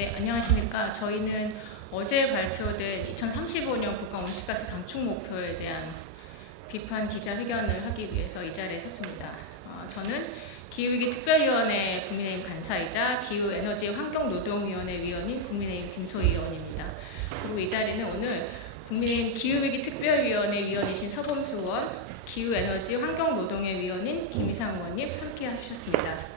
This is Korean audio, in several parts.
네, 안녕하십니까. 저희는 어제 발표된 2035년 국가 온실가스 감축 목표에 대한 비판 기자회견을 하기 위해서 이 자리에 섰습니다. 저는 기후위기 특별위원회 국민의힘 간사이자 기후에너지 환경노동위원회 위원인 국민의힘 김소희 의원입니다. 그리고 이 자리는 오늘 국민의힘 기후위기 특별위원회 위원이신 서범수 의원, 기후에너지 환경노동회 위원인 김희상 의원님 함께 해주셨습니다.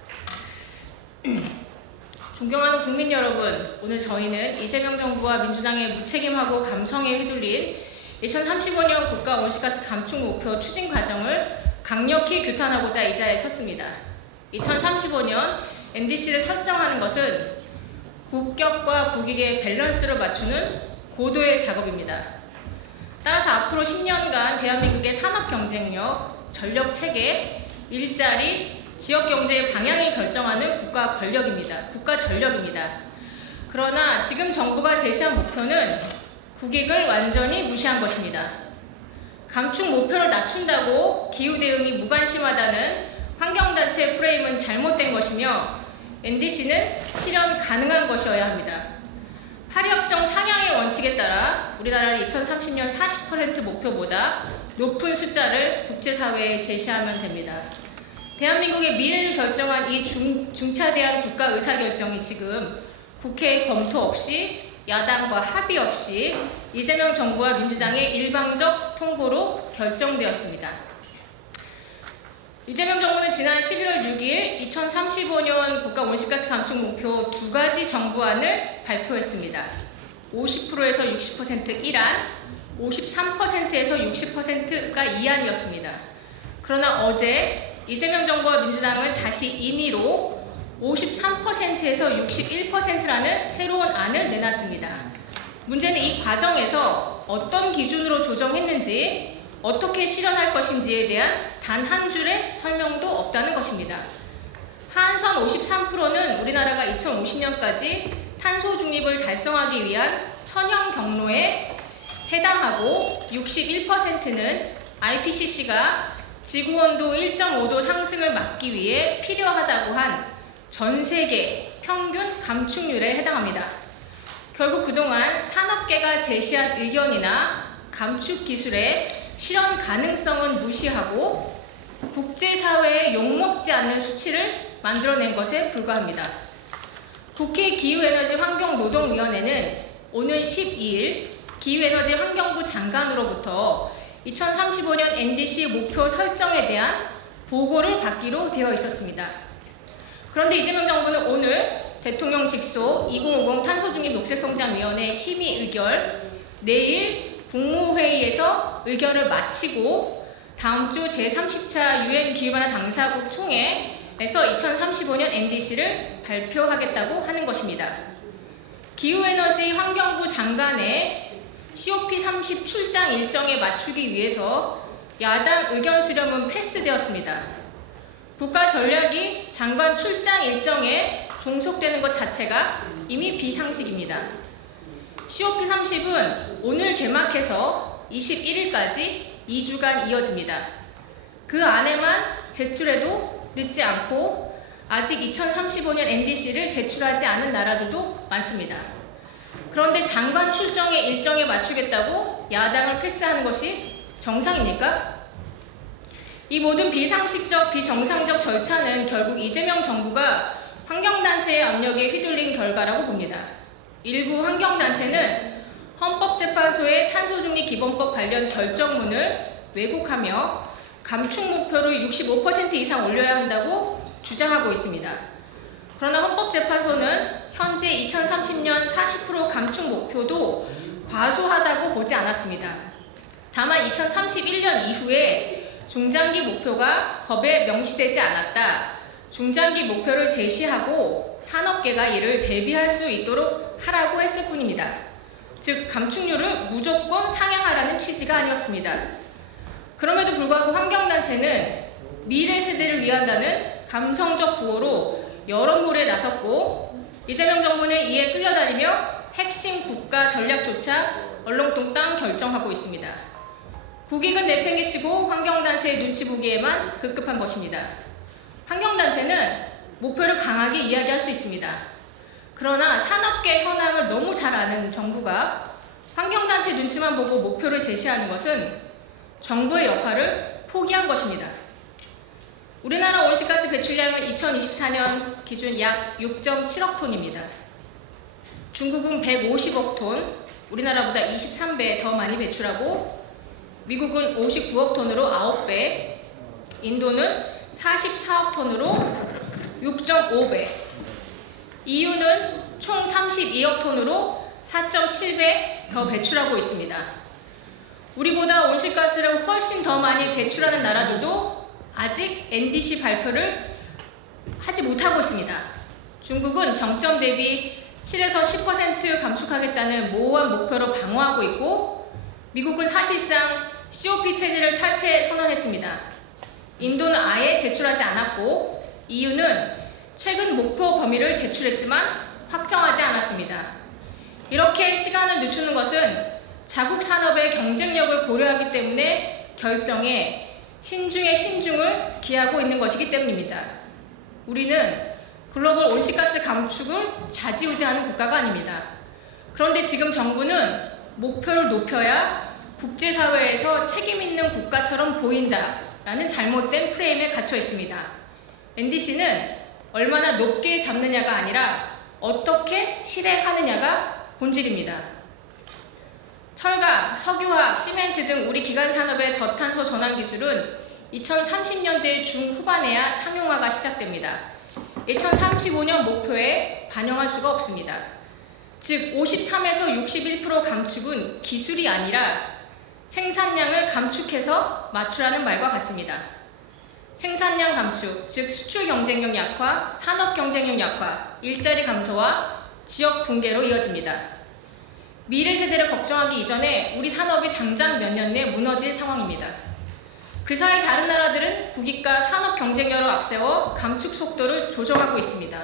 존경하는 국민 여러분, 오늘 저희는 이재명 정부와 민주당의 무책임하고 감성에 휘둘린 2035년 국가 온실가스 감축 목표 추진 과정을 강력히 규탄하고자 이 자리에 섰습니다. 2035년 NDC를 설정하는 것은 국격과 국익의 밸런스를 맞추는 고도의 작업입니다. 따라서 앞으로 10년간 대한민국의 산업 경쟁력, 전력 체계, 일자리, 지역 경제의 방향을 결정하는 국가 전력입니다. 그러나 지금 정부가 제시한 목표는 국익을 완전히 무시한 것입니다. 감축 목표를 낮춘다고 기후 대응이 무관심하다는 환경단체의 프레임은 잘못된 것이며 NDC는 실현 가능한 것이어야 합니다. 파리협정 상향의 원칙에 따라 우리나라는 2030년 40% 목표보다 높은 숫자를 국제사회에 제시하면 됩니다. 대한민국의 미래를 결정한 이 중차대한 국가 의사결정이 지금 국회의 검토 없이 야당과 합의 없이 이재명 정부와 민주당의 일방적 통보로 결정되었습니다. 이재명 정부는 지난 11월 6일 2035년 국가 온실가스 감축 목표 2가지 정부안을 발표했습니다. 50%에서 60% 1안, 53%에서 60%가 2안이었습니다. 그러나 어제 이재명 정부와 민주당은 다시 임의로 53%에서 61%라는 새로운 안을 내놨습니다. 문제는 이 과정에서 어떤 기준으로 조정했는지, 어떻게 실현할 것인지에 대한 단 한 줄의 설명도 없다는 것입니다. 하한선 53%는 우리나라가 2050년까지 탄소 중립을 달성하기 위한 선형 경로에 해당하고 61%는 IPCC가 지구온도 1.5도 상승을 막기 위해 필요하다고 한 전 세계 평균 감축률에 해당합니다. 결국 그동안 산업계가 제시한 의견이나 감축 기술의 실현 가능성은 무시하고 국제사회에 욕먹지 않는 수치를 만들어낸 것에 불과합니다. 국회 기후에너지 환경노동위원회는 오늘 12일 기후에너지 환경부 장관으로부터 2035년 NDC 목표 설정에 대한 보고를 받기로 되어 있었습니다. 그런데 이재명 정부는 오늘 대통령 직속 2050 탄소중립 녹색성장위원회 심의 의결, 내일 국무회의에서 의결을 마치고 다음 주 제30차 UN 기후변화 당사국 총회에서 2035년 NDC를 발표하겠다고 하는 것입니다. 기후에너지 환경부 장관의 COP30 출장 일정에 맞추기 위해서 야당 의견 수렴은 패스되었습니다. 국가 전략이 장관 출장 일정에 종속되는 것 자체가 이미 비상식입니다. COP30은 오늘 개막해서 21일까지 2주간 이어집니다. 그 안에만 제출해도 늦지 않고 아직 2035년 NDC를 제출하지 않은 나라들도 많습니다. 그런데 장관 출정의 일정에 맞추겠다고 야당을 패스하는 것이 정상입니까? 이 모든 비상식적, 비정상적 절차는 결국 이재명 정부가 환경단체의 압력에 휘둘린 결과라고 봅니다. 일부 환경단체는 헌법재판소의 탄소중립 기본법 관련 결정문을 왜곡하며 감축 목표를 65% 이상 올려야 한다고 주장하고 있습니다. 그러나 헌법재판소는 현재 2030년 40% 감축 목표도 과소하다고 보지 않았습니다. 다만 2031년 이후에 중장기 목표가 법에 명시되지 않았다. 중장기 목표를 제시하고 산업계가 이를 대비할 수 있도록 하라고 했을 뿐입니다. 즉 감축률을 무조건 상향하라는 취지가 아니었습니다. 그럼에도 불구하고 환경단체는 미래 세대를 위한다는 감성적 구호로 여론몰이에 나섰고 이재명 정부는 이에 끌려다니며 핵심 국가 전략조차 얼렁뚱땅 결정하고 있습니다. 국익은 내팽개치고 환경단체의 눈치 보기에만 급급한 것입니다. 환경단체는 목표를 강하게 이야기할 수 있습니다. 그러나 산업계 현황을 너무 잘 아는 정부가 환경단체 눈치만 보고 목표를 제시하는 것은 정부의 역할을 포기한 것입니다. 우리나라 온실가스 배출량은 2024년 기준 약 6.7억 톤입니다. 중국은 150억 톤, 우리나라보다 23배 더 많이 배출하고 미국은 59억 톤으로 9배, 인도는 44억 톤으로 6.5배, EU는 총 32억 톤으로 4.7배 더 배출하고 있습니다. 우리보다 온실가스를 훨씬 더 많이 배출하는 나라들도 아직 NDC 발표를 하지 못하고 있습니다. 중국은 정점 대비 7에서 10% 감축하겠다는 모호한 목표로 방어하고 있고, 미국은 사실상 COP 체제를 탈퇴 선언했습니다. 인도는 아예 제출하지 않았고, EU는 최근 목표 범위를 제출했지만 확정하지 않았습니다. 이렇게 시간을 늦추는 것은 자국 산업의 경쟁력을 고려하기 때문에 결정에 신중의 신중을 기하고 있는 것이기 때문입니다. 우리는 글로벌 온실가스 감축을 좌지우지하는 국가가 아닙니다. 그런데 지금 정부는 목표를 높여야 국제사회에서 책임 있는 국가처럼 보인다라는 잘못된 프레임에 갇혀 있습니다. NDC는 얼마나 높게 잡느냐가 아니라 어떻게 실행하느냐가 본질입니다. 철강, 석유화학, 시멘트 등 우리 기간 산업의 저탄소 전환 기술은 2030년대 중후반에야 상용화가 시작됩니다. 2035년 목표에 반영할 수가 없습니다. 즉 53에서 61% 감축은 기술이 아니라 생산량을 감축해서 맞추라는 말과 같습니다. 생산량 감축, 즉 수출 경쟁력 약화, 산업 경쟁력 약화, 일자리 감소와 지역 붕괴로 이어집니다. 미래 세대를 걱정하기 이전에 우리 산업이 당장 몇 년 내 무너질 상황입니다. 그 사이 다른 나라들은 국익과 산업 경쟁력을 앞세워 감축 속도를 조정하고 있습니다.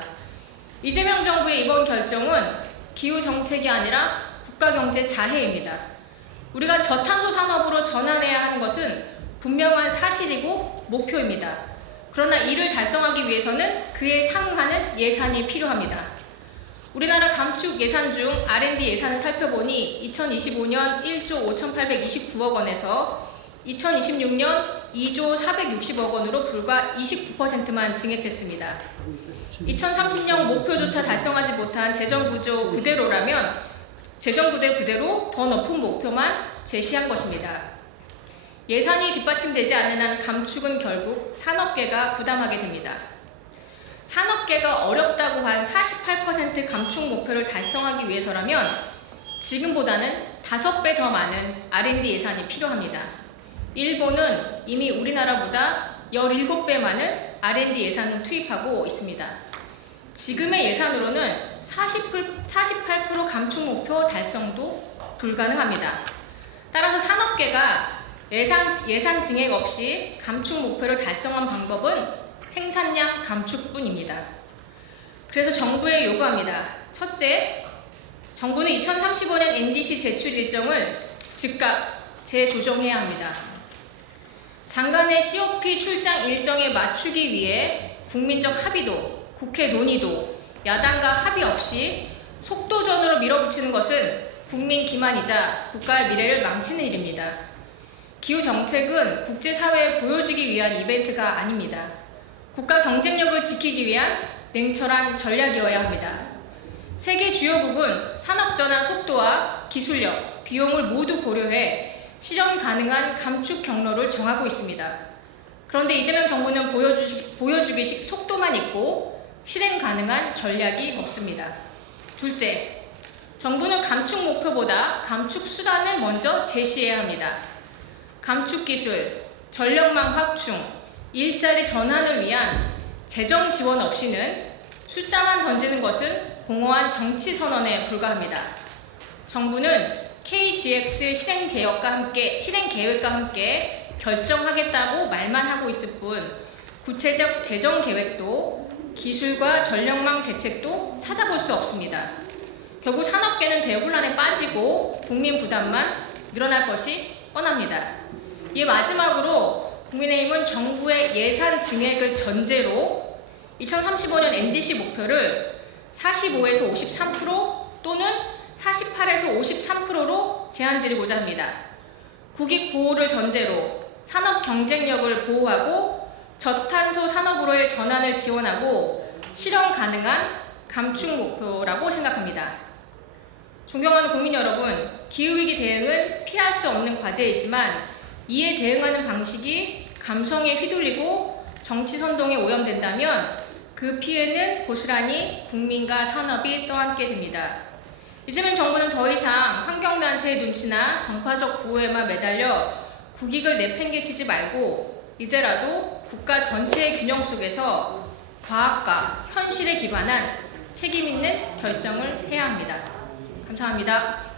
이재명 정부의 이번 결정은 기후 정책이 아니라 국가 경제 자해입니다. 우리가 저탄소 산업으로 전환해야 하는 것은 분명한 사실이고 목표입니다. 그러나 이를 달성하기 위해서는 그에 상응하는 예산이 필요합니다. 우리나라 감축 예산 중 R&D 예산을 살펴보니 2025년 1조 5,829억 원에서 2026년 2조 460억 원으로 불과 29%만 증액됐습니다. 2030년 목표조차 달성하지 못한 재정구조 그대로라면 재정부대 그대로 더 높은 목표만 제시한 것입니다. 예산이 뒷받침되지 않는 한 감축은 결국 산업계가 부담하게 됩니다. 산업계가 어렵다고 한 48% 감축 목표를 달성하기 위해서라면 지금보다는 5배 더 많은 R&D 예산이 필요합니다. 일본은 이미 우리나라보다 17배 많은 R&D 예산을 투입하고 있습니다. 지금의 예산으로는 48% 감축 목표 달성도 불가능합니다. 따라서 산업계가 예산 증액 없이 감축 목표를 달성한 방법은 생산량 감축뿐입니다. 그래서 정부에 요구합니다. 첫째, 정부는 2035년 NDC 제출 일정을 즉각 재조정해야 합니다. 장관의 COP 출장 일정에 맞추기 위해 국민적 합의도, 국회 논의도, 야당과 합의 없이 속도전으로 밀어붙이는 것은 국민 기만이자 국가의 미래를 망치는 일입니다. 기후 정책은 국제사회에 보여주기 위한 이벤트가 아닙니다. 국가 경쟁력을 지키기 위한 냉철한 전략이어야 합니다. 세계 주요국은 산업전환 속도와 기술력, 비용을 모두 고려해 실현 가능한 감축 경로를 정하고 있습니다. 그런데 이재명 정부는 보여주기식 속도만 있고 실행 가능한 전략이 없습니다. 둘째, 정부는 감축 목표보다 감축 수단을 먼저 제시해야 합니다. 감축 기술, 전력망 확충, 일자리 전환을 위한 재정 지원 없이는 숫자만 던지는 것은 공허한 정치 선언에 불과합니다. 정부는 KGX 실행 계획과 함께 결정하겠다고 말만 하고 있을 뿐 구체적 재정 계획도 기술과 전력망 대책도 찾아볼 수 없습니다. 결국 산업계는 대혼란에 빠지고 국민 부담만 늘어날 것이 뻔합니다. 이에 마지막으로 국민의힘은 정부의 예산 증액을 전제로 2035년 NDC 목표를 45에서 53% 또는 48에서 53%로 제한드리고자 합니다. 국익 보호를 전제로 산업 경쟁력을 보호하고 저탄소 산업으로의 전환을 지원하고 실현 가능한 감축 목표라고 생각합니다. 존경하는 국민 여러분, 기후위기 대응은 피할 수 없는 과제이지만 이에 대응하는 방식이 감성에 휘둘리고 정치 선동에 오염된다면 그 피해는 고스란히 국민과 산업이 떠안게 됩니다. 이재명 정부는 더 이상 환경단체의 눈치나 정파적 구호에만 매달려 국익을 내팽개치지 말고 이제라도 국가 전체의 균형 속에서 과학과 현실에 기반한 책임 있는 결정을 해야 합니다. 감사합니다.